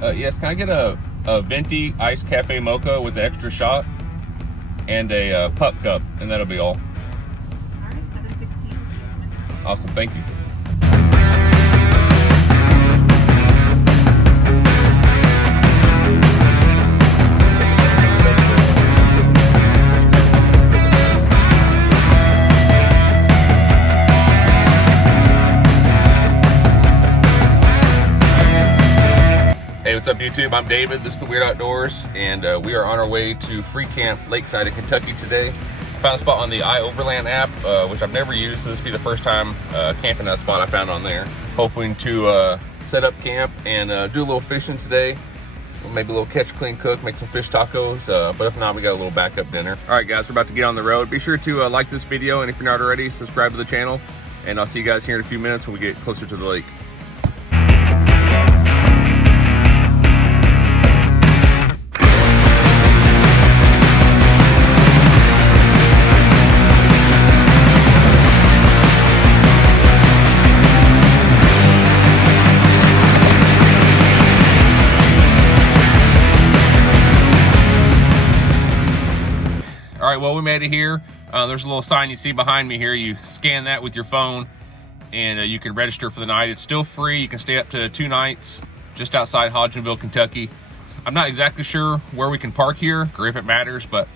Yes, can I get a venti iced cafe mocha with the extra shot and a pup cup, and that'll be all. Alright, 716. Awesome, thank you. Hey, what's up YouTube? I'm David, this is The Weird Outdoors, and we are on our way to free camp Lakeside in Kentucky today. I found a spot on the iOverlander app, which I've never used, so this will be the first time camping that spot I found on there. Hoping to set up camp and do a little fishing today. Maybe a little catch, clean, cook, make some fish tacos, but if not, we got a little backup dinner. All right guys, we're about to get on the road. Be sure to like this video, and if you're not already, subscribe to the channel, and I'll see you guys here in a few minutes when we get closer to the lake. All right, well, we made it here. There's a little sign you see behind me here. You scan that with your phone and you can register for the night. It's still free. You can stay up to 2 nights just outside Hodgenville, Kentucky. I'm not exactly sure where we can park here or if it matters, but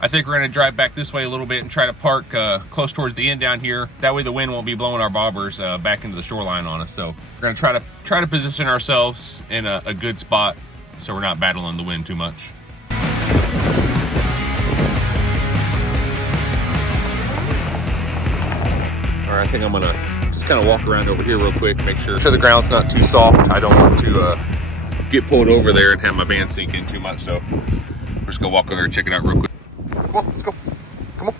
I think we're gonna drive back this way a little bit and try to park close towards the end down here. That way the wind won't be blowing our bobbers back into the shoreline on us. So we're gonna try to position ourselves in a good spot so we're not battling the wind too much. All right, I think I'm gonna just kind of walk around over here real quick, make sure the ground's not too soft. I don't want to get pulled over there and have my van sink in too much, so we're just gonna walk over there and check it out real quick. Come on, let's go. Come on.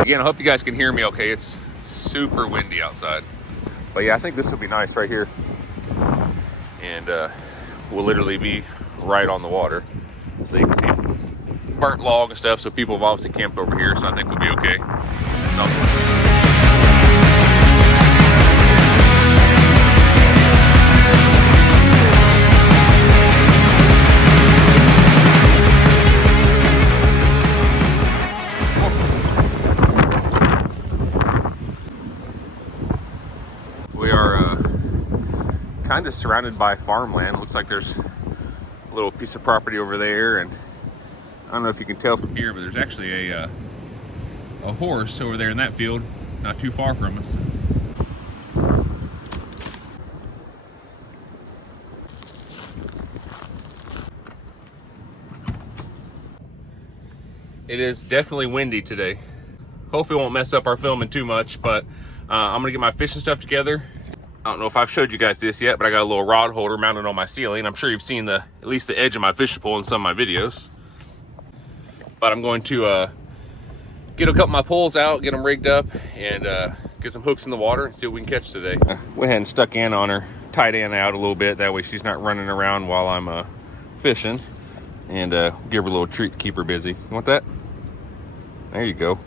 Again, I hope you guys can hear me okay. It's super windy outside. But yeah, I think this will be nice right here. And we'll literally be right on the water. So you can see burnt log and stuff, so people have obviously camped over here, so I think we'll be okay. We are kind of surrounded by farmland. It looks like there's a little piece of property over there, and I don't know if you can tell from here, but there's actually a horse over there in that field, not too far from us. It is definitely windy today. Hopefully it won't mess up our filming too much, but I'm gonna get my fishing stuff together. I don't know if I've showed you guys this yet, but I got a little rod holder mounted on my ceiling. I'm sure you've seen at least the edge of my fishing pole in some of my videos. But I'm going to get a couple of my poles out, get them rigged up, and get some hooks in the water and see what we can catch today. Went ahead and stuck in on her, tied in out a little bit. That way she's not running around while I'm fishing. And give her a little treat to keep her busy. You want that? There you go.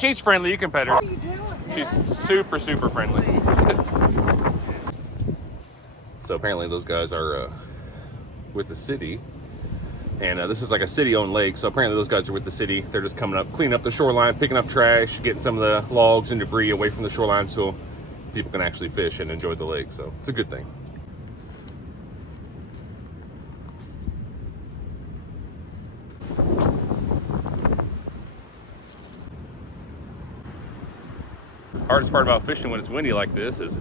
She's friendly, you can pet her. She's super friendly. So apparently those guys are with the city, and this is like a city-owned lake, so apparently those guys are with the city. They're just coming up, cleaning up the shoreline, picking up trash, getting some of the logs and debris away from the shoreline so people can actually fish and enjoy the lake, so it's a good thing. Hardest part about fishing when it's windy like this is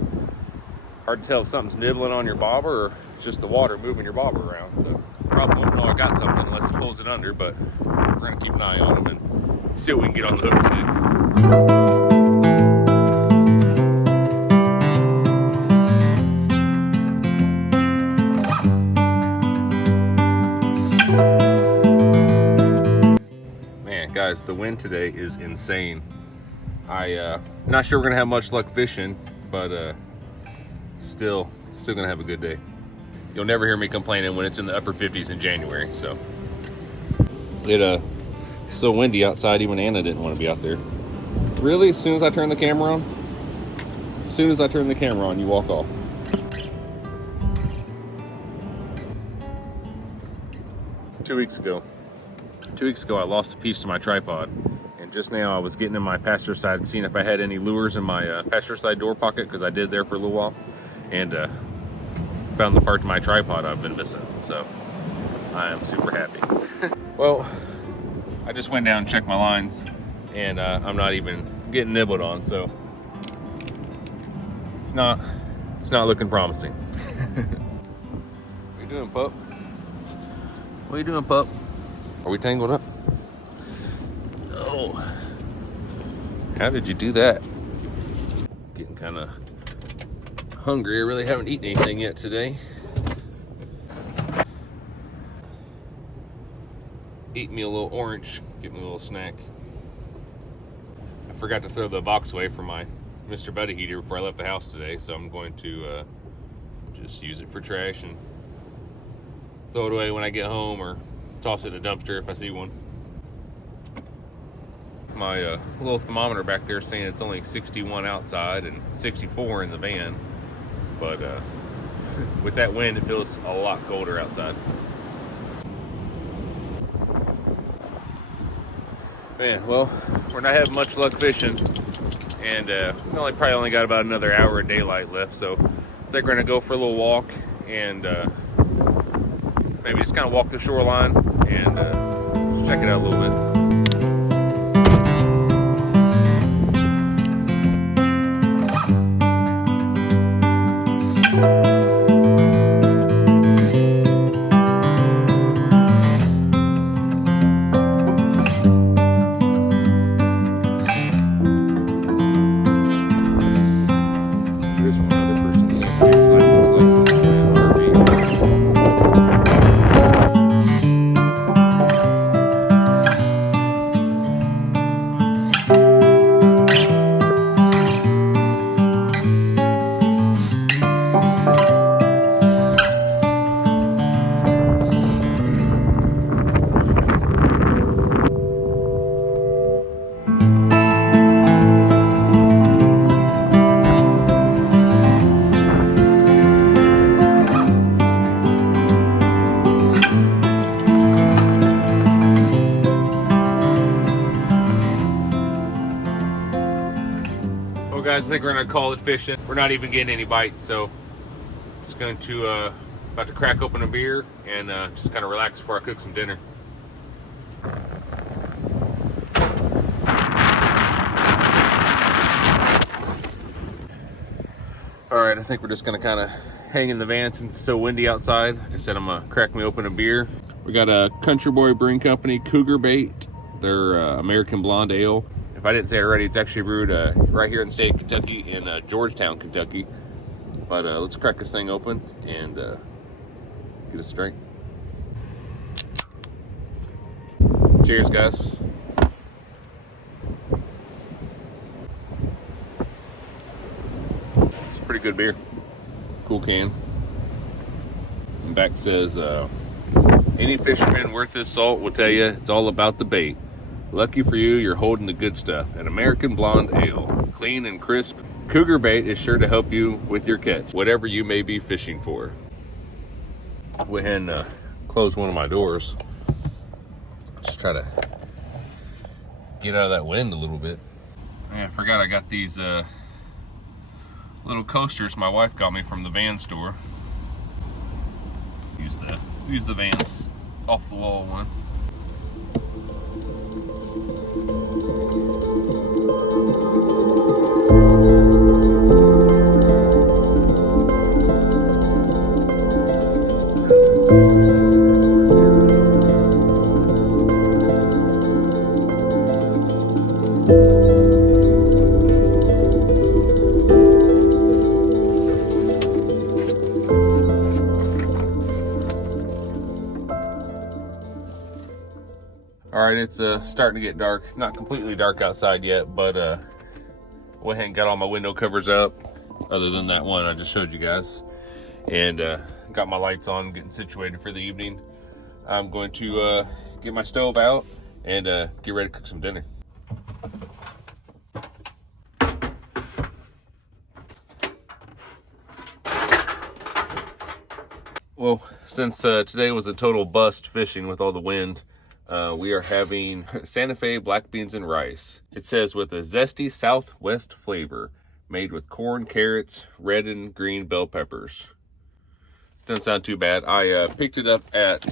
hard to tell if something's nibbling on your bobber or it's just the water moving your bobber around. So probably won't know I got something unless it pulls it under, but we're gonna keep an eye on them and see what we can get on the hook today. wind today is insane. Not sure we're gonna have much luck fishing, but still gonna have a good day. You'll never hear me complaining when it's in the upper 50s in January. So it's so windy outside, even Anna didn't want to be out there. Really, as soon as I turn the camera on, you walk off. Two weeks ago I lost a piece to my tripod, and just now I was getting in my passenger side and seeing if I had any lures in my passenger side door pocket, because I did there for a little while, and found the part to my tripod I've been missing. So I am super happy. Well, I just went down and checked my lines, and I'm not even getting nibbled on, so it's not looking promising. What you doing, pup? What are you doing, pup? Are we tangled up? Oh, how did you do that? Getting kind of hungry. I really haven't eaten anything yet today. Eat me a little orange, get me a little snack. I forgot to throw the box away for my Mr. Buddy heater before I left the house today, so I'm going to just use it for trash and throw it away when I get home, or toss it in a dumpster if I see one. My little thermometer back there saying it's only 61 outside and 64 in the van, but with that wind it feels a lot colder outside. Man, well, we're not having much luck fishing, and we probably only got about another hour of daylight left, so I think we're gonna go for a little walk and maybe just kind of walk the shoreline and just check it out a little bit. Guys, I think we're gonna call it fishing. We're not even getting any bites, so just going to about to crack open a beer and just kind of relax before I cook some dinner. All right, I think we're just gonna kind of hang in the van since it's so windy outside. Like I said, I'm gonna crack me open a beer. We got a Country Boy Brewing Company Cougar Bait, their American Blonde Ale. If I didn't say it already, it's actually brewed right here in the state of Kentucky, in Georgetown, Kentucky. But let's crack this thing open and get a drink. Cheers, guys. It's a pretty good beer. Cool can. And back says, any fisherman worth his salt will tell you it's all about the bait. Lucky for you, you're holding the good stuff. An American Blonde Ale, clean and crisp. Cougar Bait is sure to help you with your catch, whatever you may be fishing for. I went ahead and closed one of my doors. Just try to get out of that wind a little bit. Man, I forgot I got these little coasters my wife got me from the van store. Use the Vans off the wall one. It's starting to get dark. Not completely dark outside yet, but went ahead and got all my window covers up, other than that one I just showed you guys, and got my lights on, getting situated for the evening. I'm going to get my stove out and get ready to cook some dinner. Well, since today was a total bust fishing with all the wind, we are having Santa Fe black beans and rice. It says with a zesty Southwest flavor, made with corn, carrots, red and green bell peppers. Doesn't sound too bad. I picked it up at,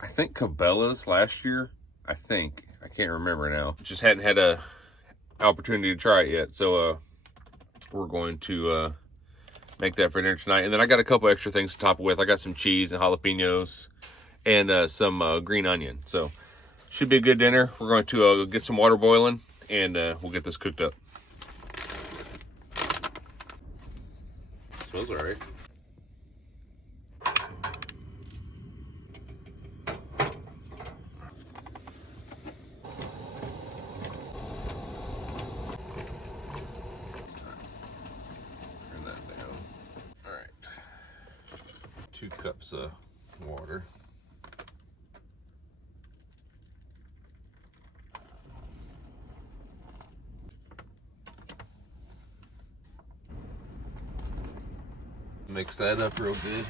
I think, Cabela's last year. I can't remember now. Just hadn't had a opportunity to try it yet, so we're going to make that for dinner tonight. And then I got a couple extra things to top it with. I got some cheese and jalapenos and some green onion. So should be a good dinner. We're going to get some water boiling and we'll get this cooked up. Smells all right. Turn that down. All right. 2 cups of water. Mix that up real good.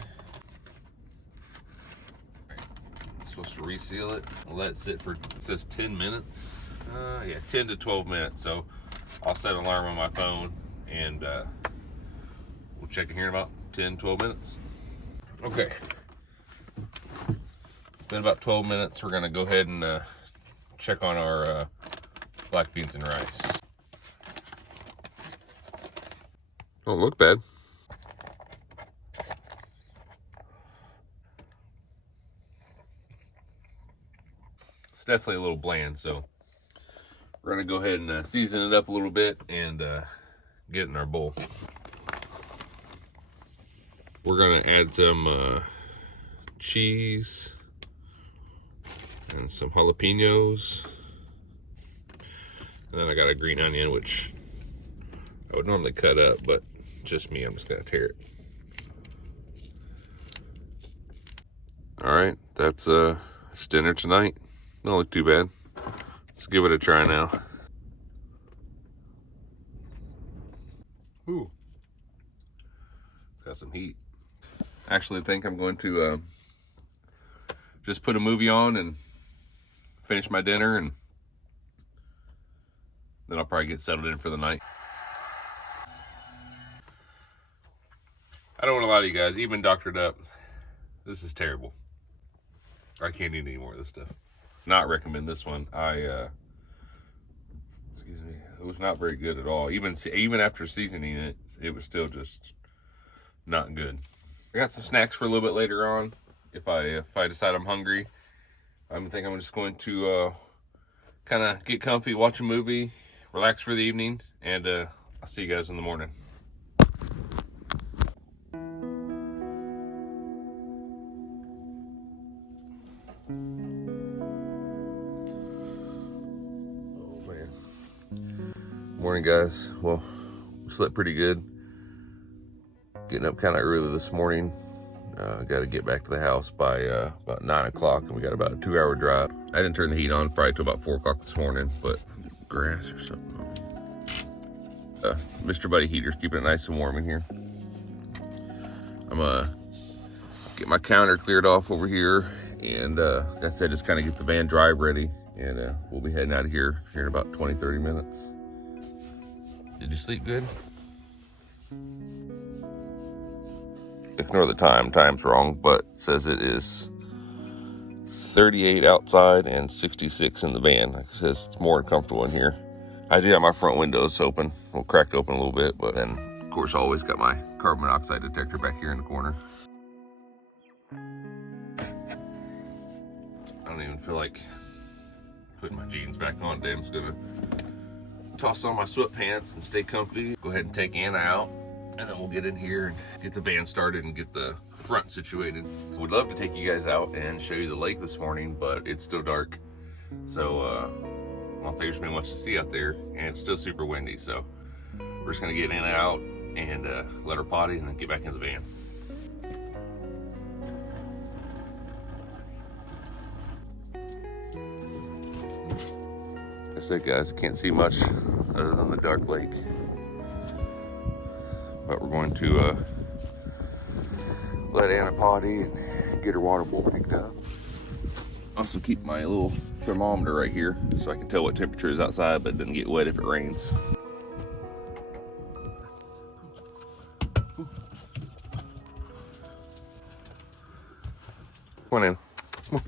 I'm supposed to reseal it. Let it sit for, it says 10 minutes. Yeah, 10 to 12 minutes. So I'll set an alarm on my phone and we'll check in here in about 10, 12 minutes. Okay. Been about 12 minutes. We're gonna go ahead and check on our black beans and rice. Don't look bad. It's definitely a little bland, so we're gonna go ahead and season it up a little bit and get it in our bowl. We're gonna add some cheese and some jalapenos. And then I got a green onion, which I would normally cut up, but just me, I'm just gonna tear it. All right, that's dinner tonight. Don't look too bad. Let's give it a try now. Ooh, it's got some heat. Actually, I think I'm going to just put a movie on and finish my dinner, and then I'll probably get settled in for the night. I don't want to lie to you guys, even doctored up, this is terrible. I can't eat any more of this stuff. Not recommend this one. Excuse me, it was not very good at all. Even after seasoning it, it was still just not good. I got some snacks for a little bit later on if I decide I'm hungry. I think I'm just going to kind of get comfy, watch a movie, relax for the evening, and I'll see you guys in the morning. Morning, guys. Well, we slept pretty good. Getting up kind of early this morning. Got to get back to the house by about 9 o'clock, and we got about a 2-hour drive. I didn't turn the heat on probably till about 4 o'clock this morning, but grass or something. Mr. Buddy heater's keeping it nice and warm in here. I'm gonna get my counter cleared off over here, and like I said, just kind of get the van drive ready, and we'll be heading out of here in about 20-30 minutes. Did you sleep good? Ignore the time. Time's wrong, but it says it is 38 outside and 66 in the van. Like it says, it's more comfortable in here. I do have my front windows open, well, cracked open a little bit, but then, of course, I always got my carbon monoxide detector back here in the corner. I don't even feel like putting my jeans back on today. I'm just gonna toss on my sweatpants and stay comfy. Go ahead and take Anna out, and then we'll get in here and get the van started and get the front situated. We'd love to take you guys out and show you the lake this morning, but it's still dark. So I don't think there's been much to see out there, and it's still super windy. So we're just gonna get in and out and let her potty and then get back in the van. That's it, guys. Can't see much other than the dark lake, but we're going to let Anna potty and get her water bowl picked up. Also keep my little thermometer right here so I can tell what temperature is outside, but it doesn't get wet if it rains. Come on in. Come on.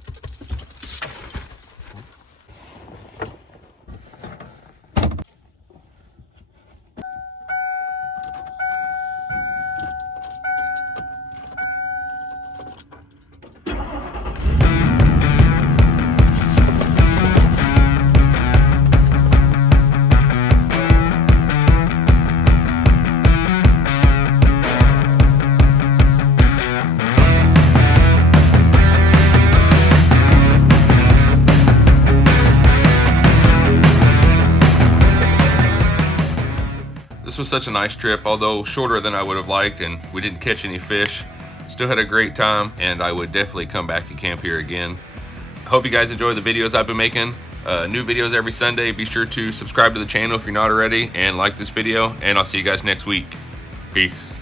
This was such a nice trip, although shorter than I would have liked, and we didn't catch any fish. Still had a great time, and I would definitely come back and camp here again. I hope you guys enjoy the videos I've been making. New videos every Sunday. Be sure to subscribe to the channel if you're not already, and like this video, and I'll see you guys next week. Peace.